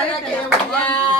Ay, que ya.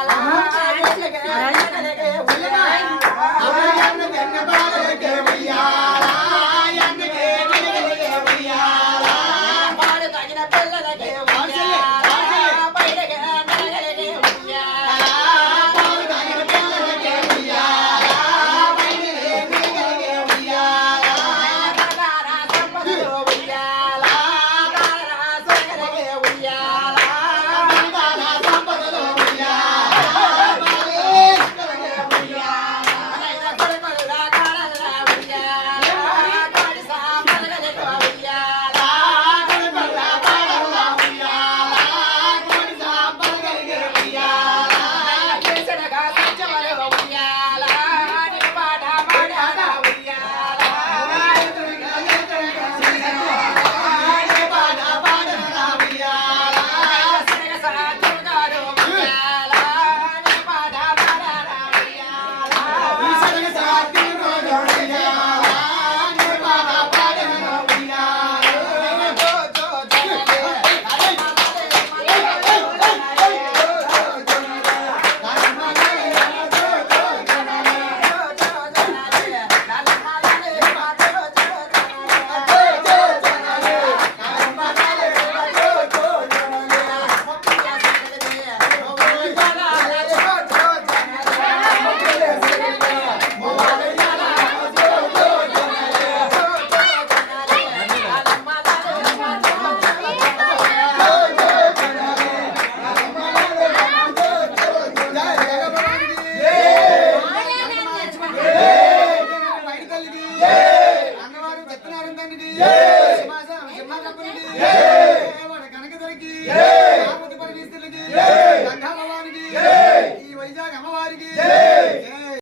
Yeah.